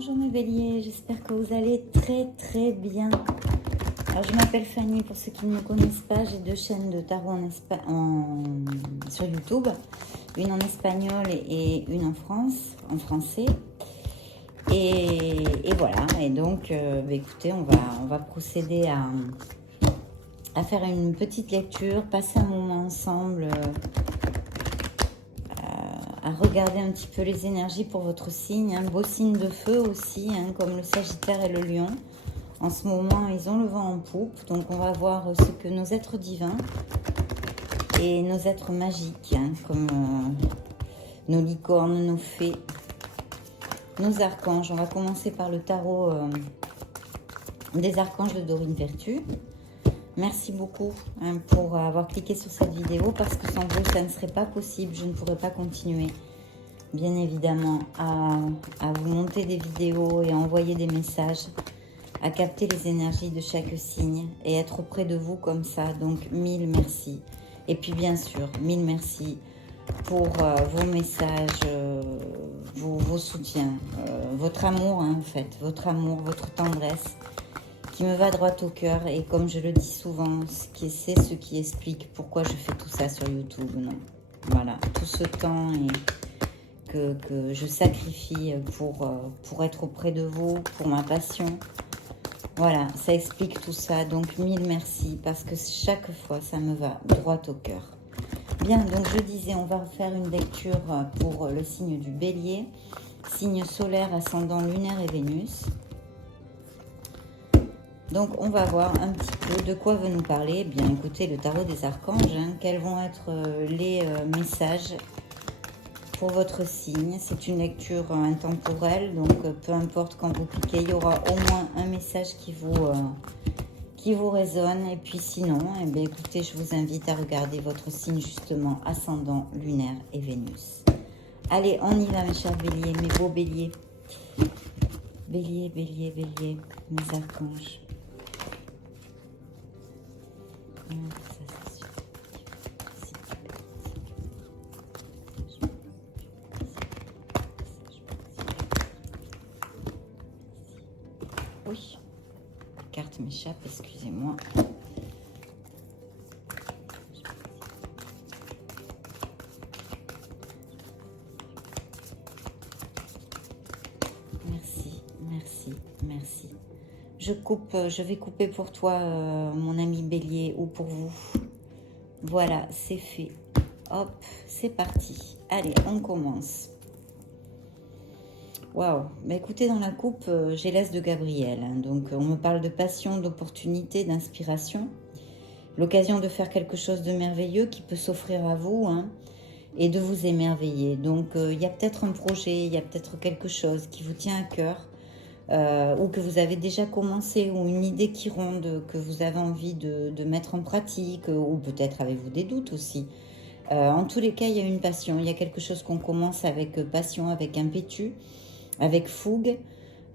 Bonjour mes béliers, j'espère que vous allez très bien. Alors je m'appelle Fanny, pour ceux qui ne me connaissent pas, j'ai deux chaînes de tarot sur YouTube, une en espagnol et une en français. Et voilà, et donc écoutez, on va procéder à faire une petite lecture, passer un moment ensemble, à regarder un petit peu les énergies pour votre signe, un beau signe de feu aussi, comme le Sagittaire et le Lion. En ce moment, ils ont le vent en poupe, donc on va voir ce que nos êtres divins et nos êtres magiques, comme nos licornes, nos fées, nos archanges. On va commencer par le tarot des archanges de Dorine Vertu. Merci beaucoup pour avoir cliqué sur cette vidéo, parce que sans vous, ça ne serait pas possible. Je ne pourrais pas continuer, bien évidemment, à vous monter des vidéos et à envoyer des messages, à capter les énergies de chaque signe et être auprès de vous comme ça. Donc, mille merci. Et puis, bien sûr, mille merci pour vos messages, vos soutiens, votre amour, en fait, votre amour, votre tendresse, qui me va droit au cœur. Et comme je le dis souvent, c'est ce qui explique pourquoi je fais tout ça sur YouTube. Non, voilà, tout ce temps que je sacrifie pour être auprès de vous, pour ma passion. Voilà, ça explique tout ça. Donc, mille merci, parce que chaque fois, ça me va droit au cœur. Bien, donc je disais, on va faire une lecture pour le signe du Bélier, signe solaire, ascendant lunaire et Vénus. Donc, on va voir un petit peu de quoi veut nous parler. Bien, écoutez, le tarot des archanges, quels vont être les messages pour votre signe. C'est une lecture intemporelle, donc peu importe quand vous cliquez, il y aura au moins un message qui vous résonne. Et puis sinon, eh bien, écoutez, je vous invite à regarder votre signe justement, ascendant lunaire et Vénus. Allez, on y va mes chers béliers, mes beaux béliers. Bélier, bélier, bélier, mes archanges. Oui, la carte m'échappe, excusez-moi. Merci, merci, merci. Je vais couper pour toi, mon ami Bélier, ou pour vous. Voilà, c'est fait. Hop, c'est parti. Allez, on commence. Waouh, bah écoutez, dans la coupe, j'ai l'As de Gabriel. Donc, on me parle de passion, d'opportunité, d'inspiration. L'occasion de faire quelque chose de merveilleux qui peut s'offrir à vous, et de vous émerveiller. Donc, il y a peut-être un projet, il y a peut-être quelque chose qui vous tient à cœur, ou que vous avez déjà commencé, ou une idée qui ronde, que vous avez envie de mettre en pratique, ou peut-être avez-vous des doutes aussi. En tous les cas, il y a une passion, il y a quelque chose qu'on commence avec passion, avec impétu, avec fougue.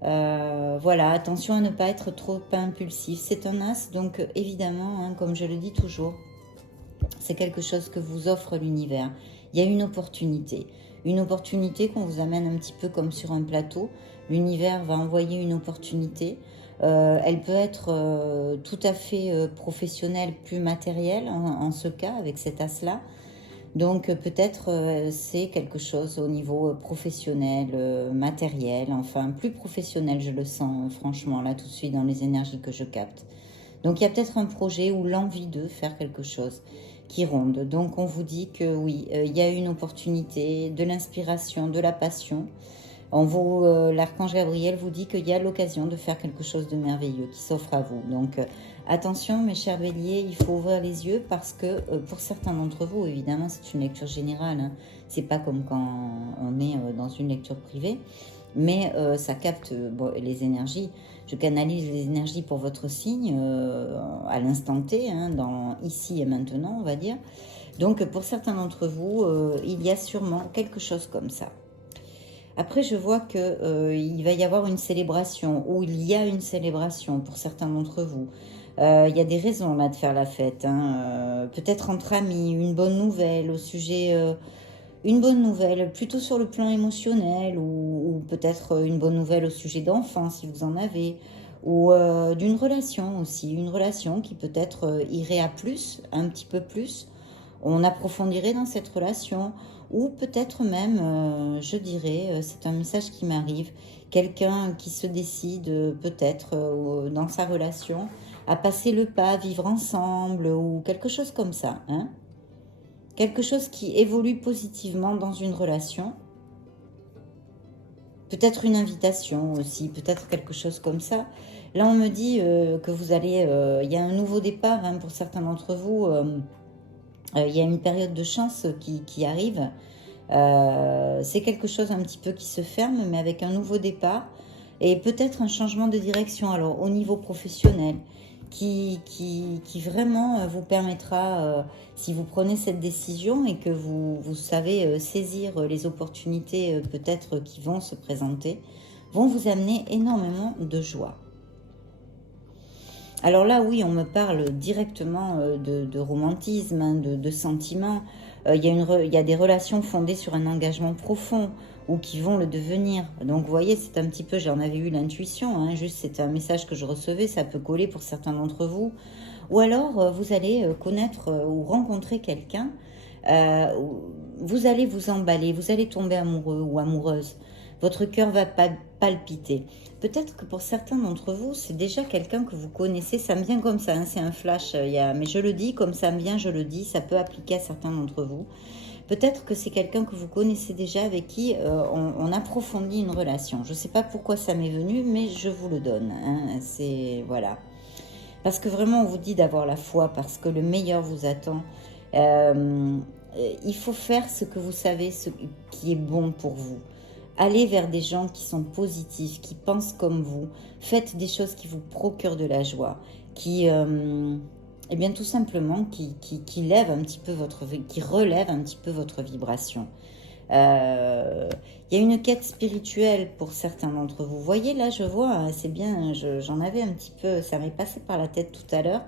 Voilà, attention à ne pas être trop impulsif. C'est un as, donc évidemment, comme je le dis toujours, c'est quelque chose que vous offre l'univers. Il y a une opportunité qu'on vous amène un petit peu comme sur un plateau. L'univers va envoyer une opportunité. Elle peut être tout à fait professionnelle, plus matérielle en ce cas, avec cet as-là. Donc peut-être c'est quelque chose au niveau professionnel, matériel, enfin plus professionnel, je le sens franchement là tout de suite dans les énergies que je capte. Donc il y a peut-être un projet ou l'envie de faire quelque chose qui ronde. Donc on vous dit que oui, il y a une opportunité, de l'inspiration, de la passion. L'archange Gabriel vous dit qu'il y a l'occasion de faire quelque chose de merveilleux qui s'offre à vous. Donc attention mes chers béliers, il faut ouvrir les yeux, parce que pour certains d'entre vous, évidemment c'est une lecture générale, c'est pas comme quand on est dans une lecture privée, mais ça capte les énergies. Je canalise les énergies pour votre signe à l'instant T, dans ici et maintenant, on va dire. Donc pour certains d'entre vous, il y a sûrement quelque chose comme ça. Après, je vois qu'il va y avoir une célébration, ou il y a une célébration pour certains d'entre vous. Il y a des raisons là de faire la fête, peut-être entre amis, une bonne nouvelle au sujet une bonne nouvelle, plutôt sur le plan émotionnel, ou peut-être une bonne nouvelle au sujet d'enfants, si vous en avez, ou d'une relation aussi, une relation qui peut-être irait à plus, un petit peu plus, on approfondirait dans cette relation, ou peut-être même, je dirais, c'est un message qui m'arrive, quelqu'un qui se décide peut-être dans sa relation à passer le pas, à vivre ensemble, ou quelque chose comme ça, hein. Quelque chose qui évolue positivement dans une relation. Peut-être une invitation aussi, peut-être quelque chose comme ça. Là, on me dit que vous allez... il y a un nouveau départ hein, pour certains d'entre vous. Il y a une période de chance qui arrive. C'est quelque chose un petit peu qui se ferme, mais avec un nouveau départ. Et peut-être un changement de direction, alors au niveau professionnel, qui vraiment vous permettra, si vous prenez cette décision et que vous savez saisir les opportunités peut-être qui vont se présenter, vont vous amener énormément de joie. Alors là, oui, on me parle directement de romantisme, hein, de sentiments. Il y a des relations fondées sur un engagement profond ou qui vont le devenir. Donc, vous voyez, c'est un petit peu, j'en avais eu l'intuition, hein, juste c'est un message que je recevais, ça peut coller pour certains d'entre vous. Ou alors, vous allez connaître ou rencontrer quelqu'un, vous allez vous emballer, vous allez tomber amoureux ou amoureuse. Votre cœur va palpiter. Peut-être que pour certains d'entre vous, c'est déjà quelqu'un que vous connaissez. Ça me vient comme ça, hein, c'est un flash. Mais je le dis comme ça me vient, je le dis. Ça peut appliquer à certains d'entre vous. Peut-être que c'est quelqu'un que vous connaissez déjà, avec qui on approfondit une relation. Je ne sais pas pourquoi ça m'est venu, mais je vous le donne. Hein, voilà. Parce que vraiment, on vous dit d'avoir la foi, parce que le meilleur vous attend. Il faut faire ce que vous savez, ce qui est bon pour vous. Allez vers des gens qui sont positifs, qui pensent comme vous. Faites des choses qui vous procurent de la joie, qui, eh bien, tout simplement, qui lèvent un petit peu qui relèvent un petit peu votre vibration. Il y a une quête spirituelle pour certains d'entre vous. Vous voyez, là, je vois, c'est bien, j'en avais un petit peu, ça m'est passé par la tête tout à l'heure.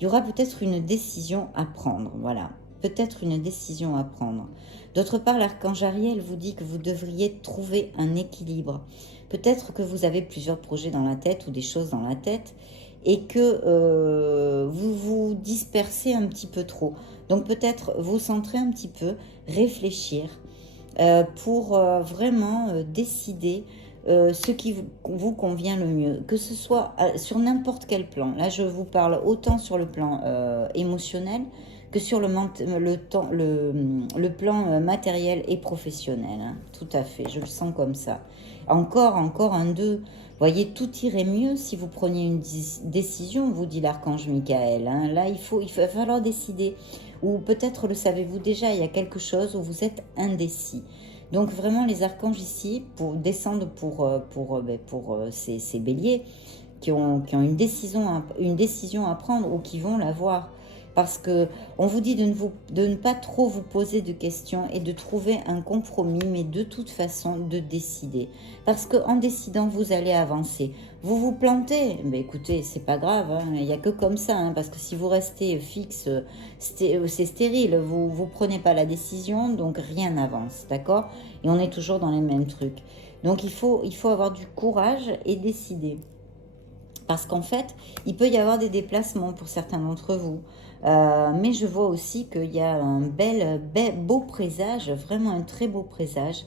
Il y aura peut-être une décision à prendre, voilà. Peut-être une décision à prendre. D'autre part, l'archange Ariel vous dit que vous devriez trouver un équilibre. Peut-être que vous avez plusieurs projets dans la tête ou des choses dans la tête et que vous vous dispersez un petit peu trop. Donc peut-être vous centrer un petit peu, réfléchir pour vraiment décider ce qui vous convient le mieux, que ce soit sur n'importe quel plan. Là, je vous parle autant sur le plan émotionnel que sur le plan matériel et professionnel. Hein. Tout à fait, je le sens comme ça. Encore un 2. Vous voyez, tout irait mieux si vous preniez une décision, vous dit l'archange Michael. Hein. Là, il va falloir décider. Ou peut-être le savez-vous déjà, il y a quelque chose où vous êtes indécis. Donc vraiment, les archanges ici descendent pour ces béliers qui ont une décision à prendre ou qui vont l'avoir. Parce qu'on vous dit de ne pas trop vous poser de questions et de trouver un compromis, mais de toute façon de décider. Parce qu'en décidant, vous allez avancer. Vous vous plantez, mais écoutez, c'est pas grave, hein, il n'y a que comme ça, hein, parce que si vous restez fixe, c'est stérile, vous prenez pas la décision, donc rien n'avance, d'accord? Et on est toujours dans les mêmes trucs. Donc il faut avoir du courage et décider. Parce qu'en fait, il peut y avoir des déplacements pour certains d'entre vous. Mais je vois aussi qu'il y a un beau présage, vraiment un très beau présage,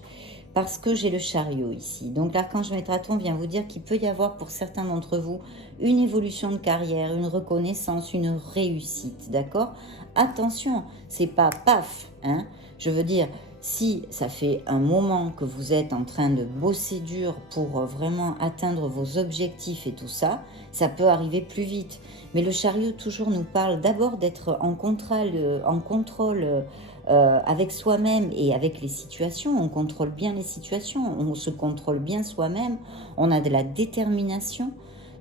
parce que j'ai le chariot ici. Donc l'archange Métatron vient vous dire qu'il peut y avoir pour certains d'entre vous une évolution de carrière, une reconnaissance, une réussite, d'accord? Attention, c'est pas paf, hein? Je veux dire, si ça fait un moment que vous êtes en train de bosser dur pour vraiment atteindre vos objectifs et tout ça, ça peut arriver plus vite. Mais le chariot toujours nous parle d'abord d'être en contrôle avec soi-même et avec les situations. On contrôle bien les situations, on se contrôle bien soi-même, on a de la détermination,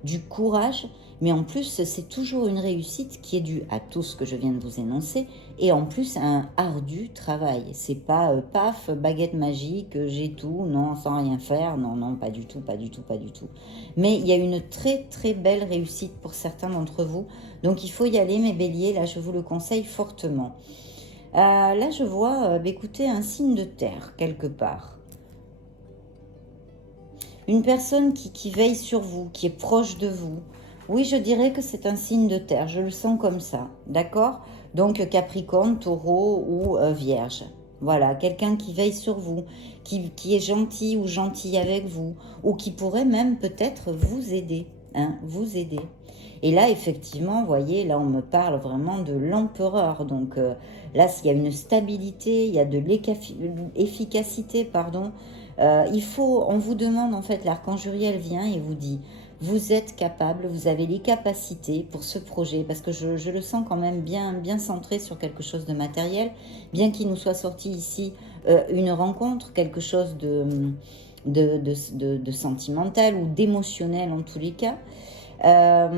du courage, mais en plus c'est toujours une réussite qui est due à tout ce que je viens de vous énoncer et en plus à un ardu travail. C'est pas paf, baguette magique, j'ai tout, non, sans rien faire, non, pas du tout. Mais il y a une très très belle réussite pour certains d'entre vous, donc il faut y aller mes béliers, là je vous le conseille fortement. Là, je vois, écoutez, un signe de terre, quelque part. Une personne qui veille sur vous, qui est proche de vous. Oui, je dirais que c'est un signe de terre, je le sens comme ça, d'accord? Donc Capricorne, Taureau ou Vierge. Voilà, quelqu'un qui veille sur vous, qui est gentil ou gentille avec vous, ou qui pourrait même peut-être vous aider, hein, vous aider. Et là, effectivement, vous voyez, là, on me parle vraiment de l'empereur. Donc là, il y a une stabilité, il y a de l'efficacité, pardon. On vous demande, en fait, l'archange Uriel vient et vous dit, vous êtes capable, vous avez les capacités pour ce projet, parce que je le sens quand même bien centré sur quelque chose de matériel, bien qu'il nous soit sorti ici une rencontre, quelque chose de sentimental ou d'émotionnel en tous les cas. La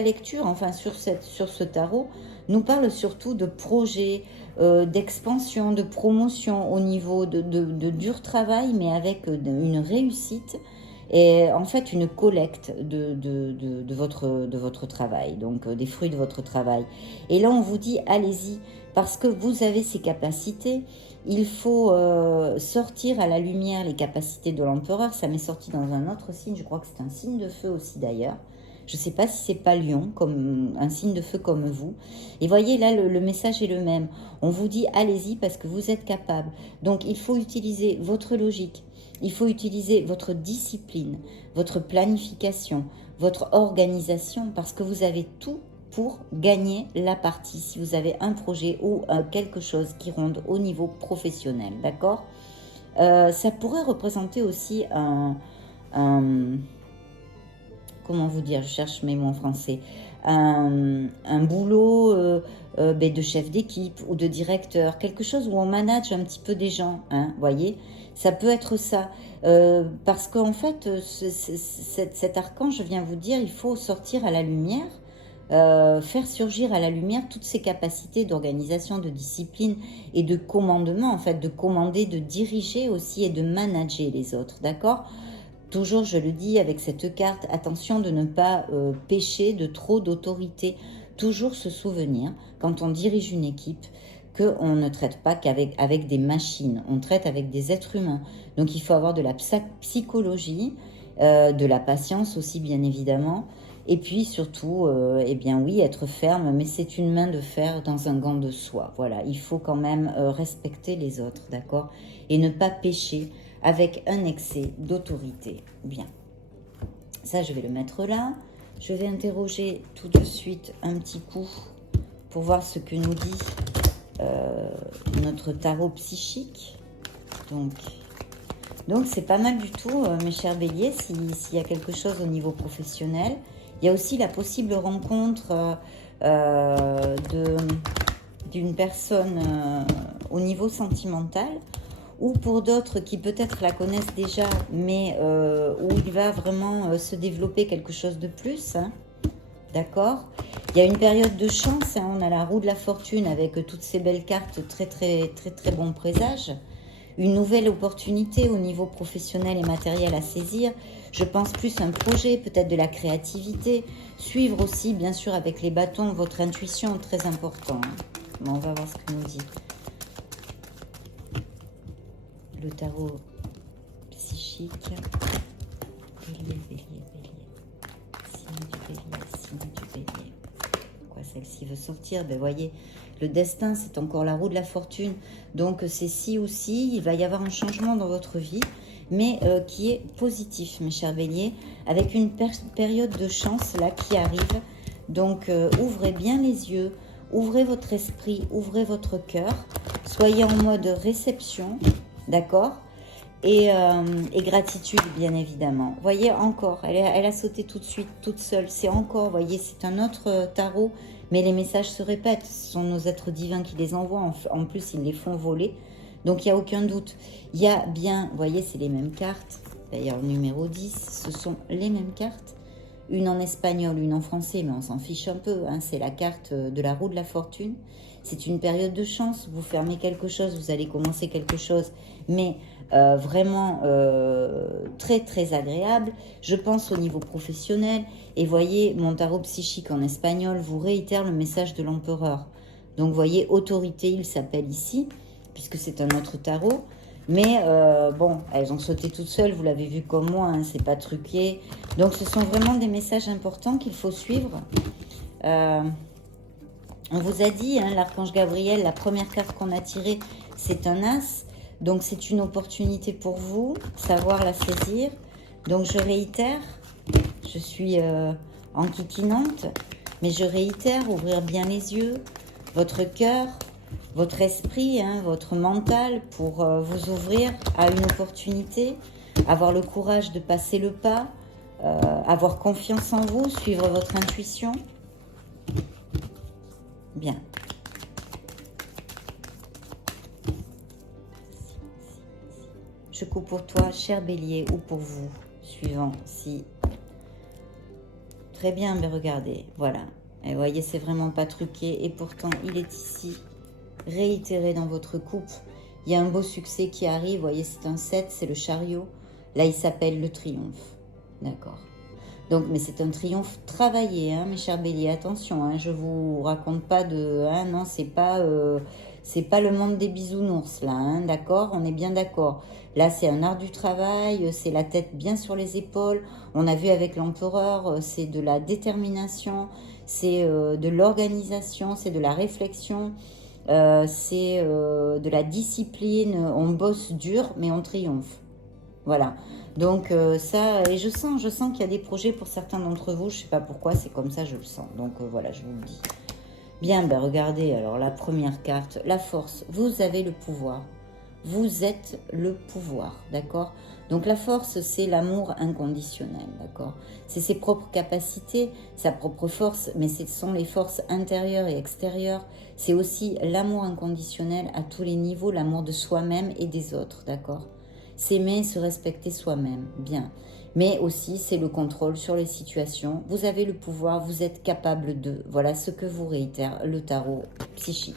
lecture, enfin sur ce tarot, nous parle surtout de projets, d'expansion, de promotion au niveau de dur travail, mais avec une réussite et en fait une collecte de votre travail, donc des fruits de votre travail. Et là, on vous dit, allez-y, parce que vous avez ces capacités. Il faut sortir à la lumière les capacités de l'empereur. Ça m'est sorti dans un autre signe, je crois que c'est un signe de feu aussi d'ailleurs. Je ne sais pas si c'est pas Lion, comme un signe de feu comme vous. Et voyez, là, le message est le même. On vous dit, allez-y parce que vous êtes capable. Donc, il faut utiliser votre logique. Il faut utiliser votre discipline, votre planification, votre organisation, parce que vous avez tout pour gagner la partie, si vous avez un projet ou quelque chose qui ronde au niveau professionnel, d'accord? Ça pourrait représenter aussi comment vous dire, je cherche mes mots en français, un boulot de chef d'équipe ou de directeur, quelque chose où on manage un petit peu des gens, hein, voyez, ça peut être ça, parce qu'en fait, cet archange vient vous dire, il faut sortir à la lumière, faire surgir à la lumière toutes ces capacités d'organisation, de discipline et de commandement, en fait, de commander, de diriger aussi et de manager les autres, d'accord? Toujours, je le dis avec cette carte, attention de ne pas pécher de trop d'autorité. Toujours se souvenir, quand on dirige une équipe, qu'on ne traite pas qu'avec des machines, on traite avec des êtres humains. Donc il faut avoir de la psychologie, de la patience aussi bien évidemment, et puis surtout, eh bien oui, être ferme, mais c'est une main de fer dans un gant de soie. Voilà, il faut quand même respecter les autres, d'accord? Et ne pas pécher avec un excès d'autorité. Bien, ça je vais le mettre là. Je vais interroger tout de suite un petit coup pour voir ce que nous dit notre tarot psychique. Donc c'est pas mal du tout, mes chers béliers, s'il y a quelque chose au niveau professionnel. Il y a aussi la possible rencontre d'une personne au niveau sentimental, ou pour d'autres qui peut-être la connaissent déjà, mais où il va vraiment se développer quelque chose de plus, hein. D'accord? Il y a une période de chance, hein, on a la roue de la fortune avec toutes ces belles cartes, très bon présage. Une nouvelle opportunité au niveau professionnel et matériel à saisir. Je pense plus un projet, peut-être de la créativité. Suivre aussi, bien sûr, avec les bâtons, votre intuition, très important, hein. Bon, on va voir ce que nous dit le tarot psychique. Bélier. Signe du bélier. Pourquoi celle-ci veut sortir? Ben voyez, le destin, c'est encore la roue de la fortune. Donc c'est ci ou ci, il va y avoir un changement dans votre vie, mais qui est positif, mes chers béliers, avec une période de chance là qui arrive. Donc ouvrez bien les yeux, ouvrez votre esprit, ouvrez votre cœur, soyez en mode réception, d'accord? Et gratitude, bien évidemment. Voyez, encore, elle a sauté tout de suite, toute seule. C'est encore, voyez, c'est un autre tarot, mais les messages se répètent. Ce sont nos êtres divins qui les envoient. En plus, ils les font voler. Donc, il n'y a aucun doute. Il y a bien, voyez, c'est les mêmes cartes. D'ailleurs, numéro 10, ce sont les mêmes cartes. Une en espagnol, une en français, mais on s'en fiche un peu, hein. C'est la carte de la roue de la fortune. C'est une période de chance. Vous fermez quelque chose, vous allez commencer quelque chose, mais vraiment très agréable. Je pense au niveau professionnel. Et voyez, mon tarot psychique en espagnol vous réitère le message de l'empereur. Donc, vous voyez, autorité, il s'appelle ici, puisque c'est un autre tarot. Mais bon, elles ont sauté toutes seules, vous l'avez vu comme moi, hein, c'est pas truqué. Donc, ce sont vraiment des messages importants qu'il faut suivre. On vous a dit, hein, l'archange Gabriel, la première carte qu'on a tirée, c'est un as. Donc, c'est une opportunité pour vous, savoir la saisir. Donc, je réitère, je suis enquiquinante, mais je réitère, ouvrir bien les yeux, votre cœur, votre esprit, hein, votre mental pour vous ouvrir à une opportunité, avoir le courage de passer le pas, avoir confiance en vous, suivre votre intuition. Bien. Je coupe pour toi, cher bélier, ou pour vous, suivant, si... Très bien, mais regardez, voilà. Et vous voyez, c'est vraiment pas truqué, et pourtant, il est ici, réitéré dans votre couple. Il y a un beau succès qui arrive, vous voyez, c'est un 7, c'est le chariot. Là, il s'appelle le triomphe, d'accord. Donc, mais c'est un triomphe travaillé, hein, mes chers béliers, attention, hein, je vous raconte pas de... Hein, non, c'est pas le monde des bisounours, là, hein, d'accord. On est bien d'accord. Là, c'est un art du travail, c'est la tête bien sur les épaules. On a vu avec l'empereur, c'est de la détermination, c'est de l'organisation, c'est de la réflexion, c'est de la discipline. On bosse dur, mais on triomphe. Voilà. Donc ça, et je sens qu'il y a des projets pour certains d'entre vous. Je ne sais pas pourquoi, c'est comme ça, je le sens. Donc voilà, je vous le dis. Bien, ben regardez, alors la première carte, la force. Vous avez le pouvoir. Vous êtes le pouvoir, d'accord? Donc la force, c'est l'amour inconditionnel, d'accord? C'est ses propres capacités, sa propre force, mais ce sont les forces intérieures et extérieures. C'est aussi l'amour inconditionnel à tous les niveaux, l'amour de soi-même et des autres, d'accord? S'aimer, se respecter soi-même, bien. Mais aussi, c'est le contrôle sur les situations. Vous avez le pouvoir, vous êtes capable de... Voilà ce que vous réitère le tarot psychique.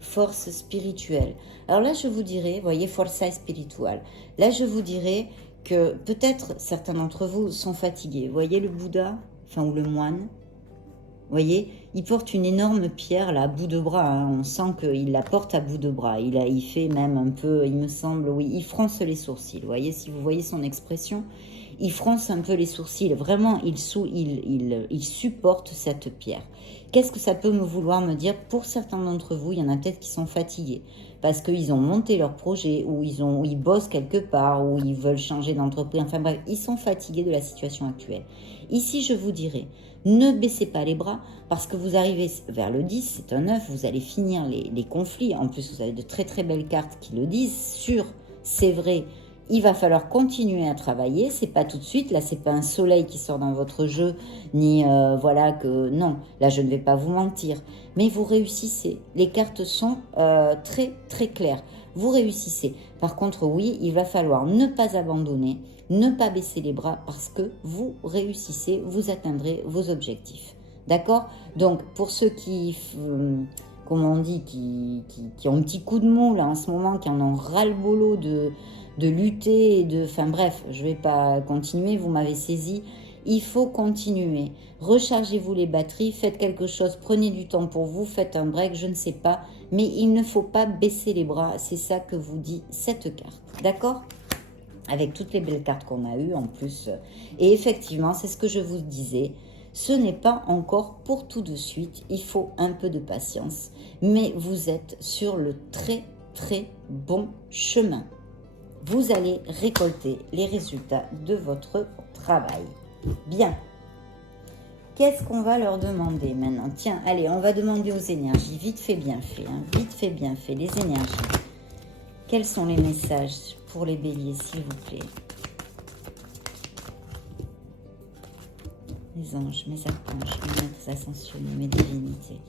Force spirituelle. Alors là, je vous dirais, voyez, forza spiritual. Là, je vous dirais que peut-être certains d'entre vous sont fatigués. Vous voyez le Bouddha, enfin, ou le moine. Vous voyez, il porte une énorme pierre là, à bout de bras. Hein. On sent qu'il la porte à bout de bras. Il fait même un peu, il me semble, oui, il fronce les sourcils. Vous voyez, si vous voyez son expression, il fronce un peu les sourcils. Vraiment, il supporte cette pierre. Qu'est-ce que ça peut me vouloir me dire? Pour certains d'entre vous, il y en a peut-être qui sont fatigués parce qu'ils ont monté leur projet ou ils bossent quelque part ou ils veulent changer d'entreprise. Enfin bref, ils sont fatigués de la situation actuelle. Ici, je vous dirais, ne baissez pas les bras parce que vous arrivez vers le 10, c'est un 9, vous allez finir les conflits. En plus, vous avez de très très belles cartes qui le disent sur, c'est vrai, il va falloir continuer à travailler, c'est pas tout de suite, là c'est pas un soleil qui sort dans votre jeu, ni voilà que, non, là je ne vais pas vous mentir, mais vous réussissez, les cartes sont très très claires, vous réussissez. Par contre oui, il va falloir ne pas abandonner, ne pas baisser les bras parce que vous réussissez, vous atteindrez vos objectifs, d'accord? Donc pour ceux qui... comment on dit, qui ont un petit coup de mou là en ce moment, qui en ont ras-le-bolo de lutter, enfin bref, je ne vais pas continuer, vous m'avez saisi, il faut continuer, rechargez-vous les batteries, faites quelque chose, prenez du temps pour vous, faites un break, je ne sais pas, mais il ne faut pas baisser les bras, c'est ça que vous dit cette carte, d'accord? Avec toutes les belles cartes qu'on a eues en plus, et effectivement, c'est ce que je vous disais, ce n'est pas encore pour tout de suite, il faut un peu de patience, mais vous êtes sur le très très bon chemin. Vous allez récolter les résultats de votre travail. Bien. Qu'est-ce qu'on va leur demander maintenant? Tiens, allez, on va demander aux énergies. Vite fait, bien fait. Hein. Vite fait, bien fait. Les énergies. Quels sont les messages pour les béliers, s'il vous plaît? Les anges, mes archanges, mes maîtres ascensionnés, mes divinités.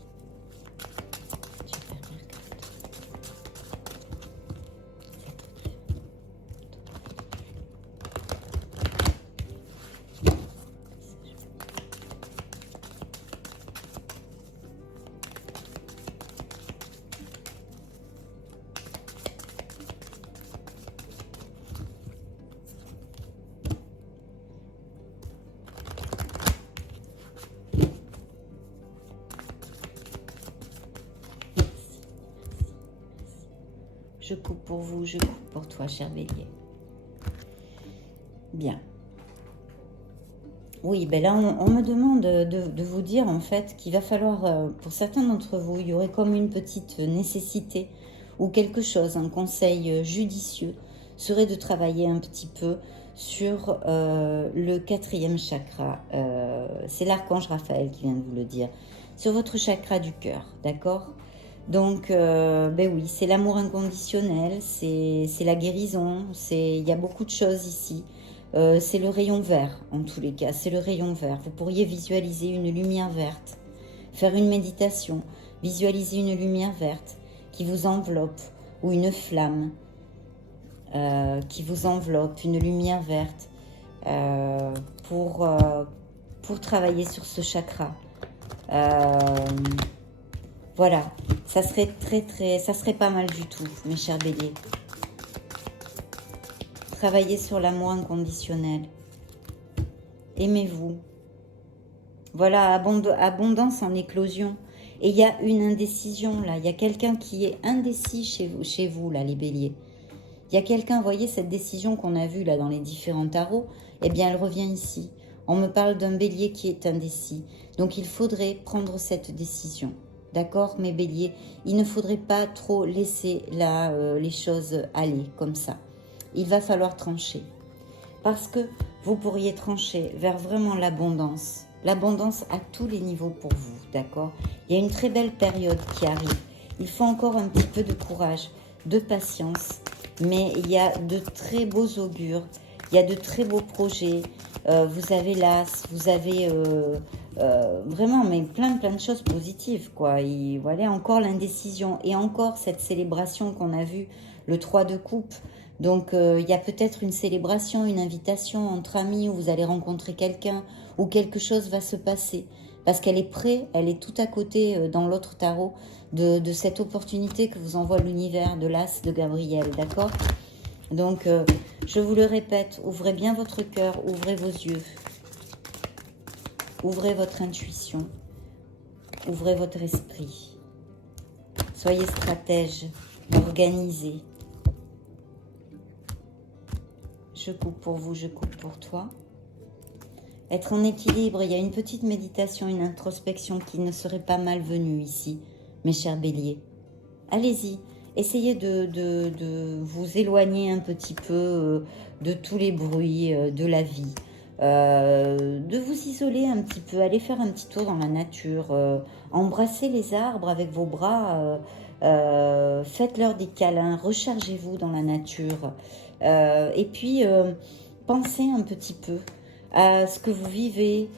Je coupe pour vous, je coupe pour toi, cher bélier. Bien. Oui, ben là, on me demande de vous dire en fait qu'il va falloir, pour certains d'entre vous, il y aurait comme une petite nécessité ou quelque chose, un conseil judicieux, serait de travailler un petit peu sur le 4e chakra. C'est l'archange Raphaël qui vient de vous le dire. Sur votre chakra du cœur, d'accord? Donc, ben oui, c'est l'amour inconditionnel, c'est la guérison, il y a beaucoup de choses ici. C'est le rayon vert, en tous les cas, c'est le rayon vert. Vous pourriez visualiser une lumière verte, faire une méditation, visualiser une lumière verte qui vous enveloppe, ou une flamme qui vous enveloppe, une lumière verte, pour travailler sur ce chakra. Voilà, ça serait ça serait pas mal du tout, mes chers béliers. Travaillez sur l'amour inconditionnel. Aimez-vous. Voilà, abondance en éclosion. Et il y a une indécision là. Il y a quelqu'un qui est indécis chez vous là, les béliers. Il y a quelqu'un, vous voyez cette décision qu'on a vue là dans les différents tarots, eh bien elle revient ici. On me parle d'un bélier qui est indécis. Donc il faudrait prendre cette décision. D'accord, mes béliers? Il ne faudrait pas trop laisser là les choses aller comme ça. Il va falloir trancher. Parce que vous pourriez trancher vers vraiment l'abondance. L'abondance à tous les niveaux pour vous, d'accord? Il y a une très belle période qui arrive. Il faut encore un petit peu de courage, de patience. Mais il y a de très beaux augures. Il y a de très beaux projets. Vous avez l'as, vous avez vraiment mais plein de choses positives, quoi. Et voilà, encore l'indécision et encore cette célébration qu'on a vue, le 3 de coupe. Donc il y a peut-être une célébration, une invitation entre amis où vous allez rencontrer quelqu'un, où quelque chose va se passer. Parce qu'elle est prête, elle est tout à côté dans l'autre tarot de cette opportunité que vous envoie l'univers de l'As de Gabriel, d'accord? Donc je vous le répète, ouvrez bien votre cœur, ouvrez vos yeux. Ouvrez votre intuition, ouvrez votre esprit. Soyez stratège, organisez. Je coupe pour vous, je coupe pour toi. Être en équilibre, il y a une petite méditation, une introspection qui ne serait pas malvenue ici, mes chers béliers. Allez-y, essayez de vous éloigner un petit peu de tous les bruits de la vie. De vous isoler un petit peu, aller faire un petit tour dans la nature, embrasser les arbres avec vos bras, faites-leur des câlins, rechargez-vous dans la nature. Et puis, pensez un petit peu à ce que vous vivez.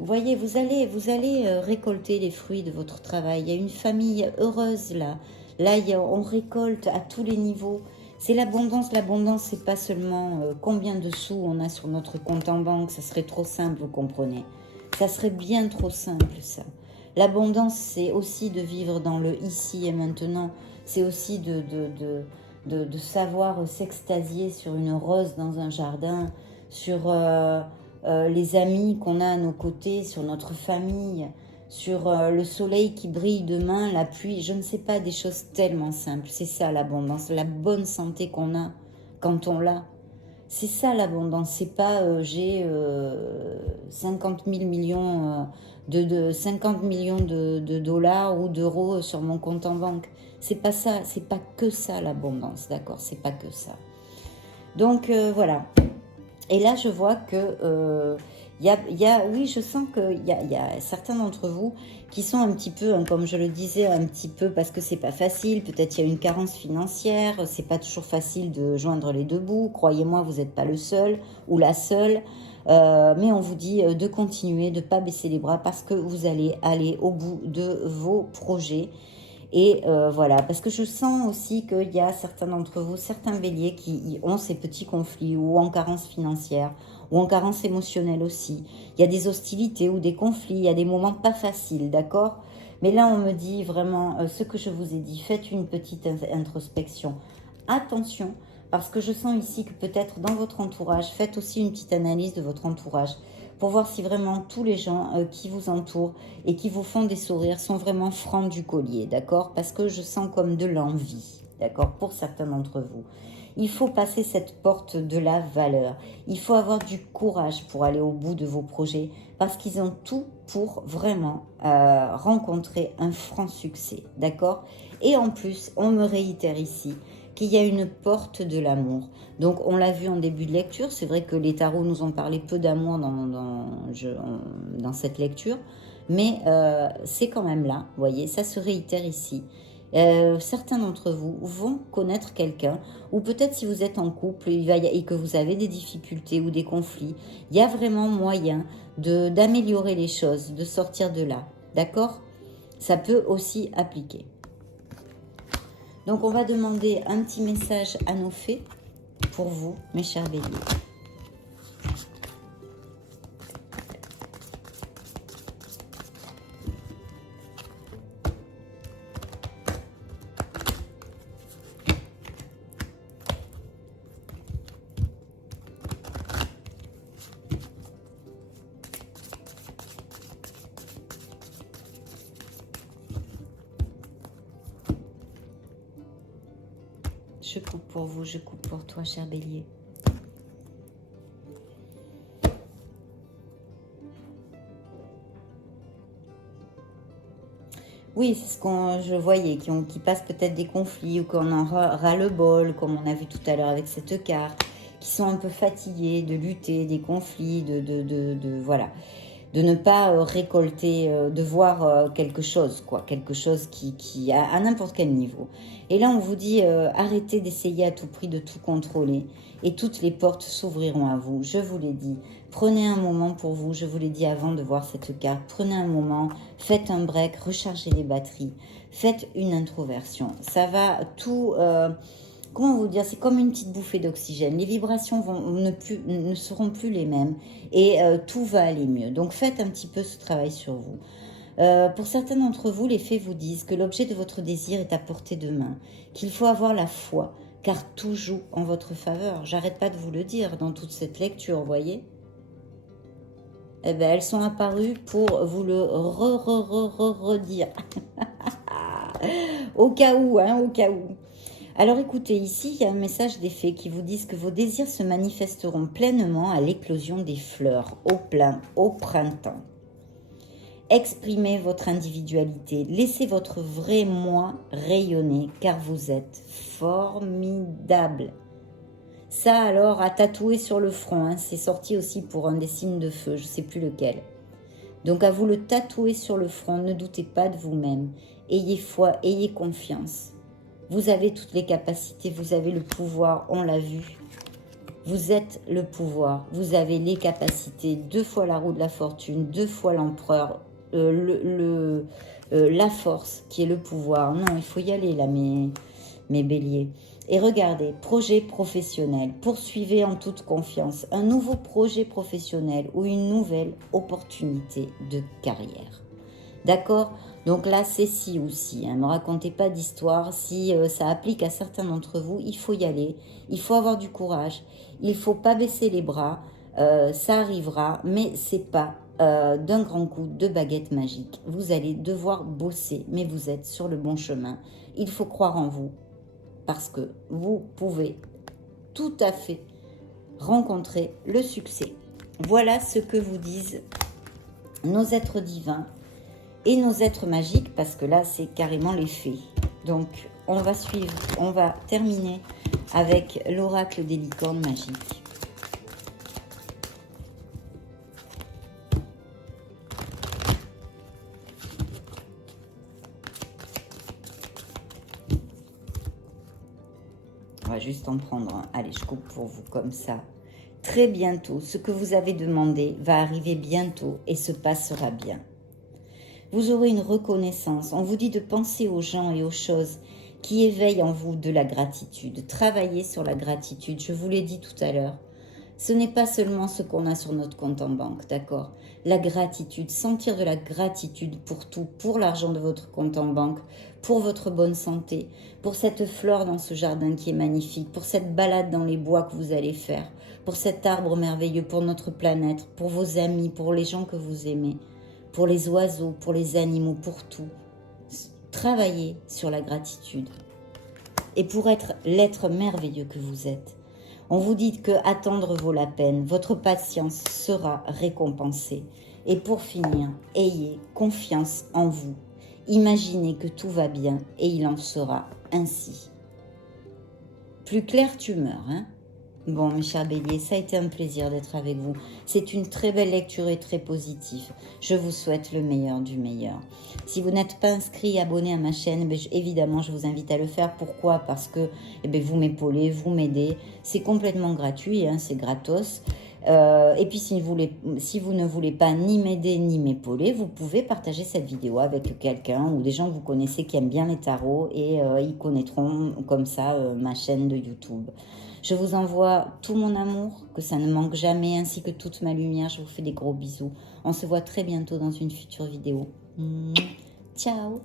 Voyez, vous allez récolter les fruits de votre travail. Il y a une famille heureuse là. Là, on récolte à tous les niveaux. C'est l'abondance. L'abondance, c'est pas seulement combien de sous on a sur notre compte en banque. Ça serait trop simple, vous comprenez. Ça serait bien trop simple, ça. L'abondance, c'est aussi de vivre dans le ici et maintenant. C'est aussi de savoir s'extasier sur une rose dans un jardin, sur les amis qu'on a à nos côtés, sur notre famille, sur le soleil qui brille demain, la pluie, je ne sais pas, des choses tellement simples. C'est ça l'abondance, la bonne santé qu'on a quand on l'a. C'est ça l'abondance, c'est pas j'ai 50 000 millions, 50 millions de dollars ou d'euros sur mon compte en banque. C'est pas ça, c'est pas que ça l'abondance, d'accord? C'est pas que ça. Donc voilà. Et là, je vois que oui, je sens qu'il y a certains d'entre vous qui sont un petit peu, hein, comme je le disais, un petit peu parce que c'est pas facile. Peut-être il y a une carence financière, c'est pas toujours facile de joindre les deux bouts. Croyez-moi, vous n'êtes pas le seul ou la seule. Mais on vous dit de continuer, de ne pas baisser les bras parce que vous allez aller au bout de vos projets. Et voilà, parce que je sens aussi qu'il y a certains d'entre vous, certains béliers qui ont ces petits conflits ou en carence financière ou en carence émotionnelle aussi. Il y a des hostilités ou des conflits, il y a des moments pas faciles, d'accord? Mais là, on me dit vraiment ce que je vous ai dit, faites une petite introspection. Attention, parce que je sens ici que peut-être dans votre entourage, faites aussi une petite analyse de votre entourage pour voir si vraiment tous les gens qui vous entourent et qui vous font des sourires sont vraiment francs du collier, d'accord? Parce que je sens comme de l'envie. d'accord, pour certains d'entre vous. Il faut passer cette porte de la valeur. Il faut avoir du courage pour aller au bout de vos projets parce qu'ils ont tout pour vraiment rencontrer un franc succès, d'accord? Et en plus, on me réitère ici qu'il y a une porte de l'amour. Donc, on l'a vu en début de lecture. C'est vrai que les tarots nous ont parlé peu d'amour dans cette lecture. Mais c'est quand même là, vous voyez, ça se réitère ici. Certains d'entre vous vont connaître quelqu'un, ou peut-être si vous êtes en couple et que vous avez des difficultés ou des conflits, il y a vraiment moyen d'améliorer les choses, de sortir de là, d'accord? Ça peut aussi appliquer. Donc on va demander un petit message à nos fées pour vous, mes chers béliers. Je coupe pour vous, je coupe pour toi, cher bélier. Oui, c'est ce que je voyais, qui passent peut-être des conflits ou qu'on en ras-le-bol, comme on a vu tout à l'heure avec cette carte, qui sont un peu fatigués de lutter des conflits, voilà, de ne pas récolter, de voir quelque chose, quoi, quelque chose qui à n'importe quel niveau. Et là, on vous dit, arrêtez d'essayer à tout prix de tout contrôler et toutes les portes s'ouvriront à vous. Je vous l'ai dit, prenez un moment pour vous, je vous l'ai dit avant de voir cette carte, prenez un moment, faites un break, rechargez les batteries, faites une introversion. Ça va tout... comment vous dire, c'est comme une petite bouffée d'oxygène. Les vibrations ne seront plus les mêmes et tout va aller mieux. Donc faites un petit peu ce travail sur vous. Pour certains d'entre vous, les fées vous disent que l'objet de votre désir est à portée de main, qu'il faut avoir la foi, car tout joue en votre faveur. J'arrête pas de vous le dire dans toute cette lecture, vous voyez. Eh bien, elles sont apparues pour vous le redire. Au cas où, hein, au cas où. Alors écoutez, ici, il y a un message des fées qui vous disent que vos désirs se manifesteront pleinement à l'éclosion des fleurs, au plein, au printemps. Exprimez votre individualité, laissez votre vrai moi rayonner, car vous êtes formidable. Ça alors, à tatouer sur le front, hein, c'est sorti aussi pour un des signes de feu, je ne sais plus lequel. Donc à vous le tatouer sur le front, ne doutez pas de vous-même, ayez foi, ayez confiance. Vous avez toutes les capacités, vous avez le pouvoir, on l'a vu. Vous êtes le pouvoir, vous avez les capacités, 2 fois la roue de la fortune, 2 fois l'empereur, la force qui est le pouvoir. Non, il faut y aller là, mes béliers. Et regardez, projet professionnel, poursuivez en toute confiance un nouveau projet professionnel ou une nouvelle opportunité de carrière. D'accord? Donc là, c'est si ou si. Ne me racontez pas d'histoire. Si ça applique à certains d'entre vous, il faut y aller. Il faut avoir du courage. Il ne faut pas baisser les bras. Ça arrivera, mais c'est pas d'un grand coup de baguette magique. Vous allez devoir bosser, mais vous êtes sur le bon chemin. Il faut croire en vous parce que vous pouvez tout à fait rencontrer le succès. Voilà ce que vous disent nos êtres divins et nos êtres magiques, parce que là, c'est carrément les fées. Donc, on va suivre, on va terminer avec l'oracle des licornes magiques. On va juste en prendre un. Allez, je coupe pour vous comme ça. Très bientôt, ce que vous avez demandé va arriver bientôt et se passera bien. Vous aurez une reconnaissance. On vous dit de penser aux gens et aux choses qui éveillent en vous de la gratitude. Travaillez sur la gratitude. Je vous l'ai dit tout à l'heure. Ce n'est pas seulement ce qu'on a sur notre compte en banque, d'accord? La gratitude, sentir de la gratitude pour tout, pour l'argent de votre compte en banque, pour votre bonne santé, pour cette fleur dans ce jardin qui est magnifique, pour cette balade dans les bois que vous allez faire, pour cet arbre merveilleux, pour notre planète, pour vos amis, pour les gens que vous aimez, pour les oiseaux, pour les animaux, pour tout. Travaillez sur la gratitude. et pour être l'être merveilleux que vous êtes. On vous dit que attendre vaut la peine, votre patience sera récompensée. Et pour finir, ayez confiance en vous. Imaginez que tout va bien et il en sera ainsi. Plus clair, tu meurs, hein? Bon, mes chers béliers, ça a été un plaisir d'être avec vous. C'est une très belle lecture et très positive. Je vous souhaite le meilleur du meilleur. Si vous n'êtes pas inscrit et abonné à ma chaîne, évidemment, je vous invite à le faire. Pourquoi? Parce que vous m'épaulez, vous m'aidez. C'est complètement gratuit, hein, c'est gratos. Et puis, si vous ne voulez pas ni m'aider ni m'épauler, vous pouvez partager cette vidéo avec quelqu'un ou des gens que vous connaissez qui aiment bien les tarots et ils connaîtront comme ça ma chaîne de YouTube. Je vous envoie tout mon amour, que ça ne manque jamais, ainsi que toute ma lumière. Je vous fais des gros bisous. On se voit très bientôt dans une future vidéo. Ciao!